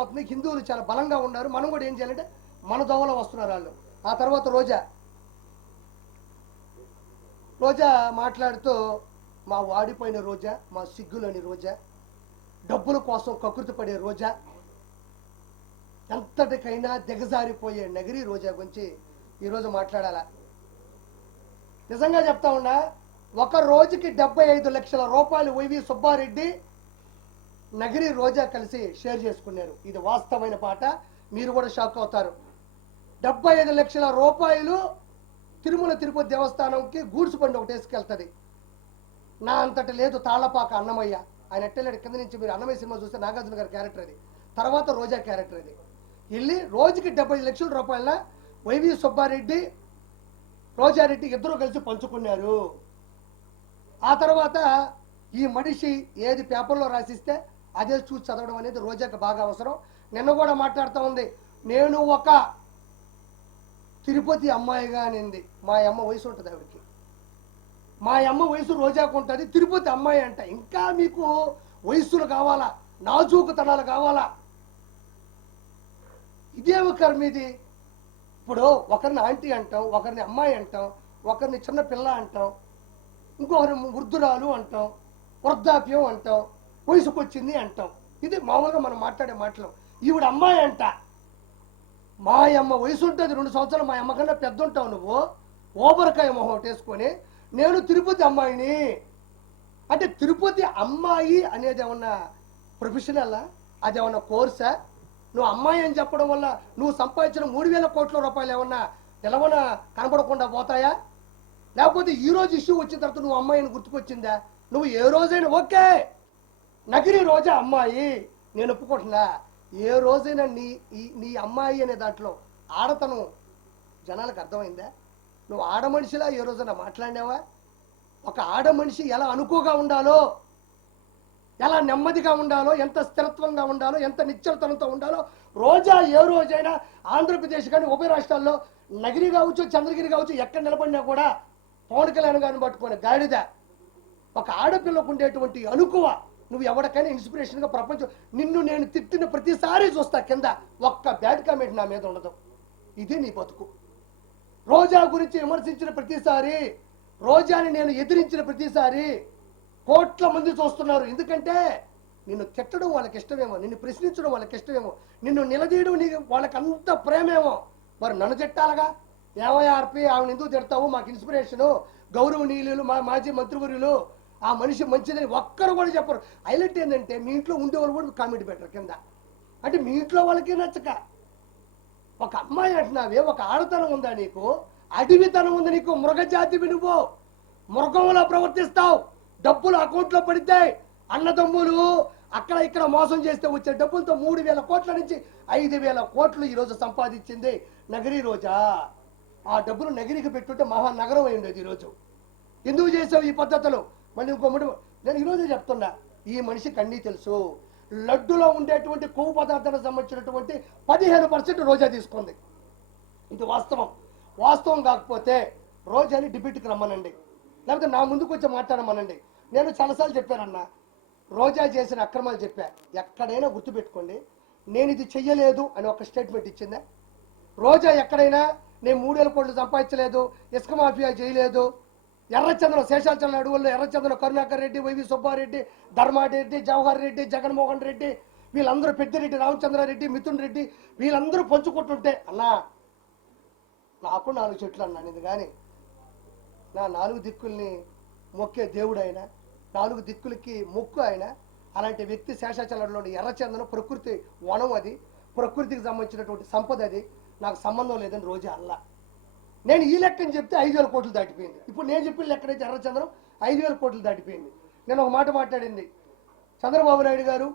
పోతుంది, హిందువులు చాలా బలంగా ఉన్నారు, మనం కూడా ఏం చేయాలంటే మన దోవలో వస్తున్నారు వాళ్ళు. ఆ తర్వాత రోజా మాట్లాడుతూ మా వాడిపోయిన రోజా, మా సిగ్గులోని రోజా, డబ్బుల కోసం కకృతి పడే రోజా, ఎంతటికైనా దిగజారిపోయే నగిరి రోజా గురించి ఈరోజు మాట్లాడాలా. నిజంగా చెప్తా ఉన్నా, ఒక రోజుకి 75 లక్షల రూపాయలు వైవి సుబ్బారెడ్డి నగిరి రోజా కలిసి షేర్ చేసుకున్నారు. ఇది వాస్తవమైన పాట, మీరు కూడా షాక్ అవుతారు. 75 లక్షల రూపాయలు తిరుమల తిరుపతి దేవస్థానంకి గూడ్స్ బండి ఒకటి వేసుకెళ్తుంది. నా అంతటి లేదు తాళ్లపాక అన్నమయ్య, ఆయన ఎట్టలేడు కింద నుంచి. మీరు అన్నమయ్య సినిమా చూస్తే నాగార్జున గారి క్యారెక్టర్ అది, తర్వాత రోజా క్యారెక్టర్ అది. వెళ్ళి రోజుకి 75 లక్షల రూపాయల వైవి సుబ్బారెడ్డి రోజారెడ్డి ఇద్దరు కలిసి పంచుకున్నారు. ఆ తర్వాత ఈ మనిషి ఏది పేపర్లో రాసిస్తే అదే చూసి చదవడం అనేది రోజాకి బాగా అవసరం. నిన్న కూడా మాట్లాడుతూ ఉంది, నేను ఒక తిరుపతి అమ్మాయిగా అనింది. మా అమ్మ వయసు ఉంటుంది ఆవిడకి, మా అమ్మ వయసు రోజాకు ఉంటుంది, తిరుపతి అమ్మాయి అంట. ఇంకా మీకు వయస్సులు కావాలా, నాజూకుతనాలు కావాలా? ఇదే కర్మీది. ఇప్పుడు ఒకరిని ఆంటీ అంటాం, ఒకరిని అమ్మాయి అంటాం, ఒకరిని చిన్న పిల్ల అంటాం, ఇంకొకరి వృద్ధురాలు అంటాం, వృద్ధాప్యం అంటాం, వయసుకు వచ్చింది అంటాం. ఇది మామూలుగా మనం మాట్లాడే మాటలు. ఈవిడ అమ్మాయి అంట. మా అమ్మ వయసు ఉంటుంది 2 సంవత్సరాలు, మా అమ్మ కన్నా పెద్ద ఉంటావు నువ్వు. ఓబరకాయ మొహం వేసుకొని నేను తిరుపతి అమ్మాయిని అంటే, తిరుపతి అమ్మాయి అనేది ఏమన్నా ప్రొఫెషనల్లా? అదేమన్నా కోర్సా? నువ్వు అమ్మాయి అని చెప్పడం వల్ల నువ్వు సంపాదించిన 3,000 కోట్ల రూపాయలు ఏమన్నా నిలవన కనపడకుండా పోతాయా? లేకపోతే ఈ రోజు ఇష్యూ వచ్చిన తర్వాత నువ్వు అమ్మాయిని గుర్తుకొచ్చిందా? నువ్వు ఏ రోజైనా ఓకే నగిరి రోజా అమ్మాయి నేను ఒప్పుకుంటున్నా, ఏ రోజైనా నీ అమ్మాయి అనే దాంట్లో ఆడతనం జనాలకు అర్థమైందా? నువ్వు ఆడ మనిషిలా ఏ రోజైనా మాట్లాడినావా? ఒక ఆడ మనిషి ఎలా అనుకోగా ఉండాలో, ఎలా నెమ్మదిగా ఉండాలో, ఎంత స్థిరత్వంగా ఉండాలో, ఎంత నిశ్చలతనంతో ఉండాలో రోజా ఏ రోజైనా ఆంధ్రప్రదేశ్ కానీ ఉభయ రాష్ట్రాల్లో నగిరి కావచ్చు, చంద్రగిరి కావచ్చు, ఎక్కడ నిలబడినా కూడా పవన్ కళ్యాణ్ గారిని పట్టుకొని గాడిద. ఒక ఆడపిల్లకు ఉండేటువంటి అనుకువ నువ్వు ఎవరికైనా ఇన్స్పిరేషన్గా ప్రపంచం. నిన్ను నేను తిట్టిన ప్రతిసారి చూస్తా కింద ఒక్క బ్యాడ్ కామెంట్ నా మీద ఉండదు. ఇది నీ బతుకు. రోజా గురించి విమర్శించిన ప్రతిసారి, రోజాని నేను ఎదిరించిన ప్రతిసారి కోట్ల మంది చూస్తున్నారు. ఎందుకంటే నిన్ను తిట్టడం వాళ్ళకి ఇష్టమేమో, నిన్ను ప్రశ్నించడం వాళ్ళకి ఇష్టమేమో, నిన్ను నిలదీయడం వాళ్ళకి అంత ప్రేమేమో. మరి నన్ను తిట్టాలగా? ఏమయ్యార్పి ఆమెను ఎందుకు తిడతావు? మాకు ఇన్స్పిరేషను, గౌరవనీయులు, మా మాజీ మంత్రివర్యులు, ఆ మనిషి మంచిదని ఒక్కరు కూడా చెప్పరు. హైలైట్ ఏంటంటే మీ ఇంట్లో ఉండేవాళ్ళు కూడా కామెంట్ పెట్టరు కింద. అంటే మీ ఇంట్లో వాళ్ళకి నచ్చక ఒక అమ్మాయి అంటున్నావే, ఒక ఆడతనం ఉందా నీకు? అడవితనం ఉంది నీకు. మృగజాతివి నువ్వు, మృగంలో ప్రవర్తిస్తావు. డబ్బులు అకౌంట్లో పడితే అన్నదమ్ములు అక్కడ ఇక్కడ మోసం చేస్తే వచ్చే డబ్బులతో 3,000 కోట్ల నుంచి 5,000 కోట్లు ఈరోజు సంపాదించింది నగిరి రోజా. ఆ డబ్బులు నగిరికి పెట్టుంటే మహానగరం అయింది ఈరోజు. ఎందుకు చేసావు ఈ పద్ధతులు? మళ్ళీ నేను ఈరోజే చెప్తున్నా, ఈ మనిషికి అన్నీ తెలుసు. లడ్డులో ఉండేటువంటి కొవ్వు పదార్థాలకు సంబంధించినటువంటి 15% రోజా తీసుకుంది. ఇది వాస్తవం. వాస్తవం కాకపోతే రోజాని డిబేట్కి రమ్మనండి, లేకపోతే నా ముందుకు వచ్చి మాట్లాడమనండి. నేను చాలాసార్లు చెప్పానన్నా, రోజా చేసిన అక్రమాలు చెప్పా. ఎక్కడైనా గుర్తుపెట్టుకోండి, నేను ఇది చెయ్యలేదు అని ఒక స్టేట్మెంట్ ఇచ్చిందా? రోజా ఎక్కడైనా నేను 3,000 కోట్లు సంపాదించలేదు, ఇసుక మాఫియా చేయలేదు, ఎర్రచంద్రం శేషాచలం అడవుల్లో ఎర్రచంద్రం కరుణాకర్ రెడ్డి, వైవి సుబ్బారెడ్డి, ధర్మారెడ్డి, జవహర్ రెడ్డి, జగన్మోహన్ రెడ్డి, వీళ్ళందరూ పెద్దిరెడ్డి రామచంద్రారెడ్డి, మిథున్ రెడ్డి, వీళ్ళందరూ పంచుకుంటుంటే అన్నా నాకు 4 చెట్లు అన్నాను. ఇది కానీ నా 4 దిక్కుల్ని మొక్కే దేవుడు ఆయన, 4 దిక్కులకి మొక్కు ఆయన. అలాంటి వ్యక్తి శేషాచలంలోని ఎర్రచందనం ప్రకృతి వనం, అది ప్రకృతికి సంబంధించినటువంటి సంపద, అది నాకు సంబంధం లేదని రోజా అల్లా. నేను ఈ లెక్కని చెప్తే 5,000 కోట్లు దాటిపోయింది. ఇప్పుడు నేను చెప్పిన లెక్కనైతే ఎర్రచందనం 5,000 కోట్లు దాటిపోయింది. నేను ఒక మాట మాట్లాడింది, చంద్రబాబు నాయుడు గారు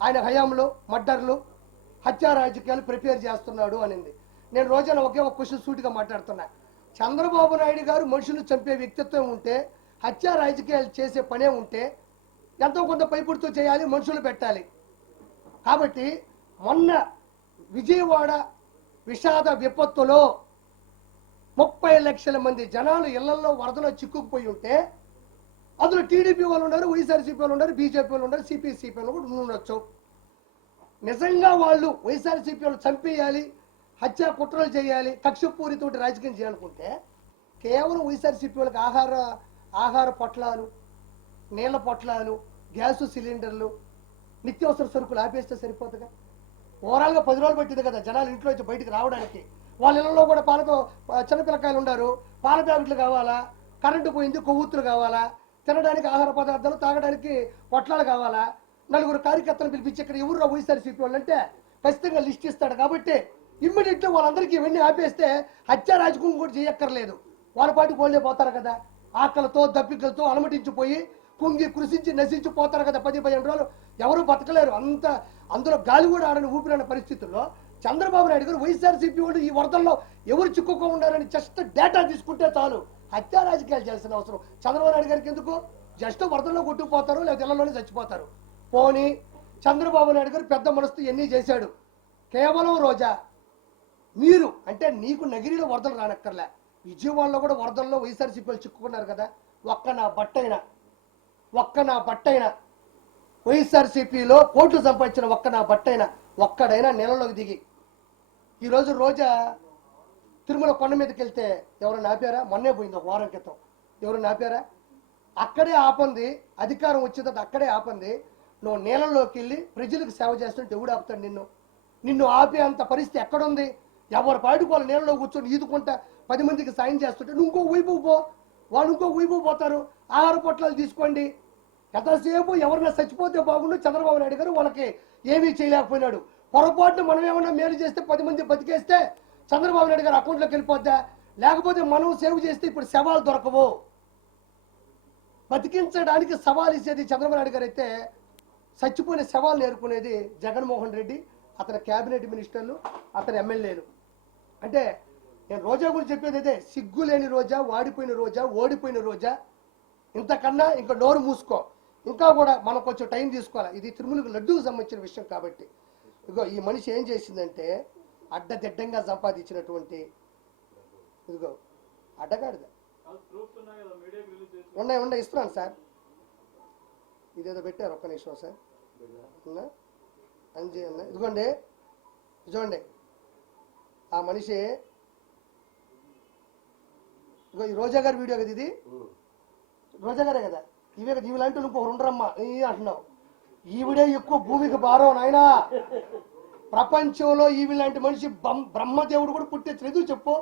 ఆయన హయాంలో మర్డర్లు, హత్యా రాజకీయాలు ప్రిపేర్ చేస్తున్నాడు అనింది. నేను రోజాను ఒకే ఒక క్వశ్చన్ సూటిగా మాట్లాడుతున్నా. చంద్రబాబు నాయుడు గారు మనుషులు చంపే వ్యక్తిత్వం ఉంటే, హత్యా రాజకీయాలు చేసే పనే ఉంటే ఎంతో కొంత పైపుడుతూ చేయాలి, మనుషులు పెట్టాలి. కాబట్టి మొన్న విజయవాడ విషాద విపత్తులో 30 లక్షల మంది జనాలు ఇళ్లలో వరదలో చిక్కుకుపోయి ఉంటే అందులో టీడీపీ వాళ్ళు ఉన్నారు, వైఎస్ఆర్సీపీ వాళ్ళు ఉన్నారు, బీజేపీ వాళ్ళు ఉన్నారు, సిపిఐ వాళ్ళు కూడా ఉండొచ్చు. నిజంగా వాళ్ళు వైఎస్ఆర్సీపీ వాళ్ళు చంపేయాలి, హత్య కుట్రలు చేయాలి, కక్షపూరితోటి రాజకీయం చేయాలనుకుంటే కేవలం వైఎస్ఆర్సీపీ వాళ్ళకి ఆహార పొట్లాలు, నీళ్ల పొట్లాలు, గ్యాసు సిలిండర్లు, నిత్యావసర సరుకులు ఆపేస్తే సరిపోతుందిగా. ఓవరాల్గా 10 రోజులు పట్టింది కదా జనాలు ఇంట్లో వచ్చి బయటికి రావడానికి. వాళ్ళ ఇళ్లలో కూడా చిన్నపిల్లకాయలు ఉన్నారు, పాల ప్యాకెట్లు కావాలా, కరెంటు పోయింది, కొవ్వొత్తులు కావాలా, తినడానికి ఆహార పదార్థాలు, తాగడానికి పొట్లాలు కావాలా. 4 కార్యకర్తలు పిలిపించి ఇక్కడ ఎవరు వైఎస్ఆర్సీపీ వాళ్ళు అంటే ఖచ్చితంగా లిస్ట్ ఇస్తాడు. కాబట్టి ఇమ్మీడియట్గా వాళ్ళందరికీ ఇవన్నీ ఆపేస్తే హత్య రాజకీయం కూడా చేయక్కర్లేదు, వాళ్ళ పాటికి వాళ్ళే పోతారు కదా. ఆకలితో దప్పికలతో అలమటించిపోయి కుంగి కృషించి నశించి పోతారు కదా. 10-15 రోజులు ఎవరు బతకలేరు. అందులో గాలి కూడా ఆడని ఊపిరన్న పరిస్థితుల్లో చంద్రబాబు నాయుడు గారు వైఎస్ఆర్సీపీ వాళ్ళు ఈ వరదల్లో ఎవరు చిక్కుకోకుండారని జస్ట్ డేటా తీసుకుంటే చాలు. హత్య రాజకీయాలు చేయాల్సిన అవసరం చంద్రబాబు నాయుడు గారికి ఎందుకు? జస్ట్ వరదల్లో కొట్టుకుపోతారు, లేదా ఇళ్లలోనే చచ్చిపోతారు. పోనీ చంద్రబాబు నాయుడు గారు పెద్ద మనసుతో ఎన్ని చేశాడు. కేవలం రోజా మీరు అంటే నీకు నగిరిలో వరదలు రానక్కర్లే, విజయవాడలో కూడా వరదల్లో వైఎస్ఆర్సీపీ వాళ్ళు చిక్కుకున్నారు కదా. ఒక్క నా బట్టైనా వైఎస్ఆర్సీపీలో కోట్లు సంపాదించిన ఒక్కడైనా నెలలోకి దిగి ఈరోజు రోజా తిరుమల కొండ మీదకి వెళ్తే ఎవరైనా ఆపారా? మొన్నే పోయింది, ఒక వారం క్రితం. ఎవరైనా ఆపారా? అక్కడే ఆపంది, అధికారం వచ్చేది అక్కడే ఆపంది. నువ్వు నీళ్ళలోకి వెళ్ళి ప్రజలకు సేవ చేస్తుంటే ఎవడు ఆపుతాడు నిన్ను ఆపే అంత పరిస్థితి ఎక్కడుంది? ఎవరు పాటికి వాళ్ళు నీళ్ళలో కూర్చొని ఈదుకుంటా 10 మందికి సాయం చేస్తుంటే నువ్వు ఇంకో వైపు పో, వాళ్ళు ఇంకో వైపు పోతారు. ఆహార పొట్లాలు తీసుకోండి. ఎంతసేపు ఎవరైనా చచ్చిపోతే బాగుండు. చంద్రబాబు నాయుడు గారు వాళ్ళకి ఏమీ చేయలేకపోయినాడు. పొరపాటున మనం ఏమన్నా మేలు చేస్తే 10 మంది బతికేస్తే చంద్రబాబు నాయుడు గారు అకౌంట్లోకి వెళ్ళిపోద్దా? లేకపోతే మనం సేవ్ చేస్తే ఇప్పుడు శవాలు దొరకవు. బతికించడానికి సవాల్ ఇచ్చేది చంద్రబాబు నాయుడు గారు అయితే చచ్చిపోయిన శవాలు నేర్చుకునేది జగన్మోహన్ రెడ్డి, అతని క్యాబినెట్ మినిస్టర్లు, అతని ఎమ్మెల్యేలు. అంటే నేను రోజా గురించి చెప్పేది అయితే సిగ్గు లేని రోజా, వాడిపోయిన రోజా, ఓడిపోయిన రోజా. ఇంతకన్నా ఇంకా నోరు మూసుకో. ఇంకా కూడా మనం కొంచెం టైం తీసుకోవాలి. ఇది తిరుమలకు లడ్డూకు సంబంధించిన విషయం కాబట్టి. ఇదిగో ఈ మనిషి ఏం చేసిందంటే అడ్డదిడ్డంగా సంపాదించినటువంటి ఇదిగో అడ్డగాడిద ఉన్నాయి ఇస్తున్నాను సార్. ఇదేదో పెట్టారు, ఒక్క నిమిషం సార్. అంజీ అన్న ఇదిగోండి, చూడండి ఆ మనిషి. ఇదిగో ఈ రోజా గారి వీడియో కదా, ఇది రోజా గారే కదా. ఇవి లాంటి ఇంకొకరు ఉండరమ్మా అంటున్నావు. ఈవిడే ఎక్కువ భూమికి భారం నాయనా. ప్రపంచంలో ఈవి లాంటి మనిషి బ్రహ్మదేవుడు కూడా పుట్టించలేదు చెప్పు.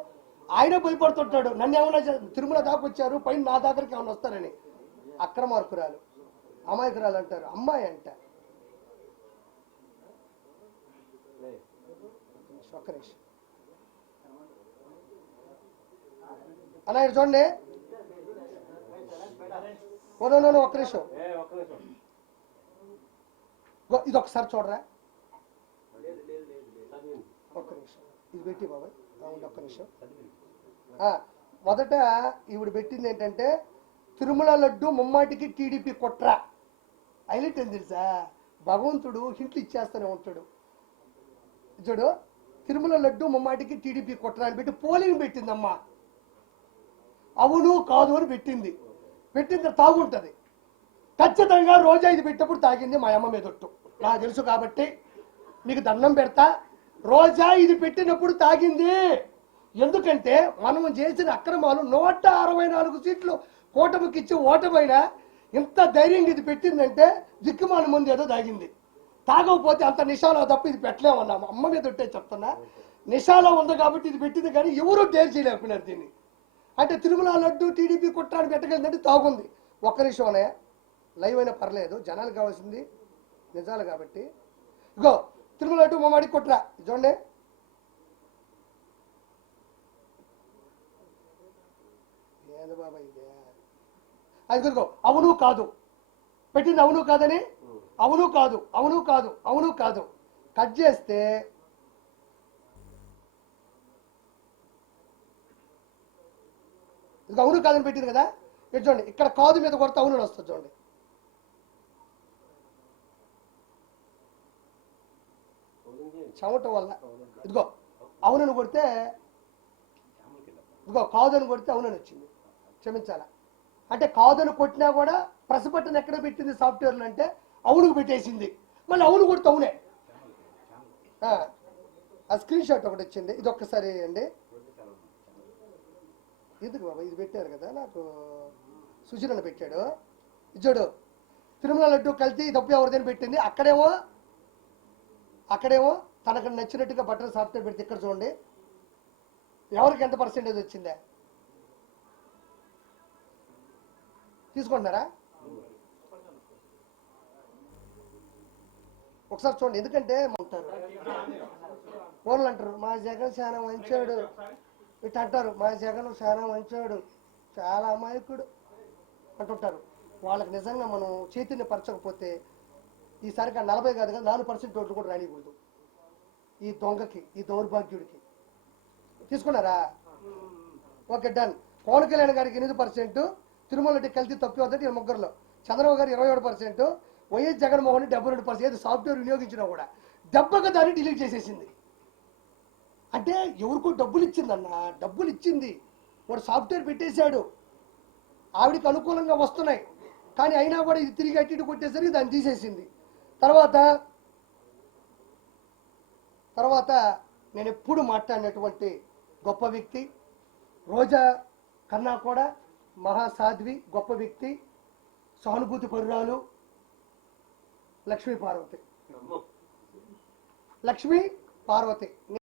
ఆయన భయపడుతుంటాడు. నన్ను ఏమన్నా తిరుమల దాకా వచ్చారు, పైన నా దగ్గరికి ఏమన్నా వస్తారని. అక్రమార్కురాలు, అమాయకురాలు అంటారు, అమ్మాయి అంట. ఒక్క నిమిషం అన్న, చూడండి. ఒక్క నిమిషం ఇది ఒకసారి చూడరా. ఒక్క నిమిషం ఇది పెట్టి బాబాయ్, ఒక్క నిమిషం. మొదట ఈవిడ పెట్టింది ఏంటంటే తిరుమల లడ్డు ముమ్మాటికి టీడీపీ కుట్ర. హైలైట్ ఏం తెలుసా? భగవంతుడు హింట్లు ఇచ్చేస్తూనే ఉంటాడు. చూడు, తిరుమల లడ్డు ముమ్మాటికి టీడీపీ కుట్ర అని పెట్టి పోలింగ్ పెట్టిందమ్మా. అవును కాదు అని పెట్టింది. తాగుంటది ఖచ్చితంగా. రోజా ఇది పెట్టినప్పుడు తాగింది మా అమ్మ మీదొట్టు, నాకు తెలుసు కాబట్టి నీకు దండం పెడతా. రోజా ఇది పెట్టినప్పుడు తాగింది. ఎందుకంటే మనం చేసిన అక్రమాలు 164 సీట్లు కూటమికి ఇచ్చి ఓటమైనా ఇంత ధైర్యంగా ఇది పెట్టిందంటే దిక్కుమాల ముందు ఏదో తాగింది. తాగకపోతే అంత నిషాలో తప్ప ఇది పెట్టలేమన్నా. అమ్మ మీద ఉంటే చెప్తున్నా, నిషాలో ఉంది కాబట్టి ఇది పెట్టింది. కానీ ఎవరూ డేర్ చేయలేకపోయినారు దీన్ని. అంటే తిరుమల లడ్డు టీడీపీ కుట్రాన్ని పెట్టగలిందంటే తాగుంది. ఒక్క నిమిషంలోనే లైవ్ అయినా పర్లేదు, జనాలు కావాల్సింది నిజాలు కాబట్టి. ఇగో తిరుమల లడ్డు మమ్మాడి కుట్ర చూడండి. ఏది బాబా ఇదే? అది అవును కాదు పెట్టింది, అవును కాదని, అవును కాదు కట్ చేస్తే ఇది అవును కాదని పెట్టింది కదా. ఇటు చూడండి, ఇక్కడ కాదు మీద కొడితే అవును వస్తుంది. చూడండి, చెమట వల్ల. ఇదిగో అవునని కొడితే, ఇదిగో కాదని కొడితే అవునని వచ్చింది. క్షమించాలా అంటే కాదని కొట్టినా కూడా ప్రెస్ బటన్ ఎక్కడ పెట్టింది సాఫ్ట్వేర్లు అంటే అవునుకు పెట్టేసింది. మళ్ళీ అవును కొడితే అవునే. ఆ స్క్రీన్ షాట్ ఒకటి వచ్చింది, ఇది ఒక్కసారి అండి. ఎందుకు బాబా ఇది పెట్టారు కదా నాకు, సుశీలన పెట్టాడు. ఇచ్చాడు తిరుమల లడ్డు కల్తీ తప్పు ఎవరిదని పెట్టింది. అక్కడేమో తనకు నచ్చినట్టుగా బటర్ సాఫ్ట్వేర్ పెడితే ఇక్కడ చూడండి ఎవరికి ఎంత పర్సెంటేజ్ వచ్చిందా తీసుకుంటున్నారా ఒకసారి చూడండి. ఎందుకంటే ఉంటారు ఓన్లు అంటారు మా జగన్ చాలా మంచోడు, ఇటు అంటారు మా జగన్ చాలా మంచోడు, చాలా అమాయకుడు అంటుంటారు. వాళ్ళకి నిజంగా మనం చైతన్యపరచకపోతే ఈసారికి 40 కాదు కదా 4% ఓట్లు కూడా రానికూడదు ఈ దొంగకి, ఈ దౌర్భాగ్యుడికి. తీసుకున్నారా? Okay done. పవన్ కళ్యాణ్ గారికి 8%, తిరుమల రెడ్డి కల్తీ తప్పి వద్దంటే 3లో, చంద్రబాబు గారు 27%, వైఎస్ జగన్మోహన్ రెడ్డి 72%. ఏది సాఫ్ట్వేర్ వినియోగించినా కూడా దెబ్బగా దాన్ని డిలీట్ చేసేసింది. అంటే ఎవరికో డబ్బులు ఇచ్చిందన్న, డబ్బులు ఇచ్చింది, వాడు సాఫ్ట్వేర్ పెట్టేశాడు, ఆవిడికి అనుకూలంగా వస్తున్నాయి, కానీ అయినా కూడా ఇది తిరిగి అట్టి కొట్టేసరికి దాన్ని తీసేసింది. తర్వాత నేను ఎప్పుడు మాట్లాడినటువంటి గొప్ప వ్యక్తి, రోజా కన్నా కూడా మహాసాధ్వి, గొప్ప వ్యక్తి, సానుభూతి పరురాలు లక్ష్మీ పార్వతి.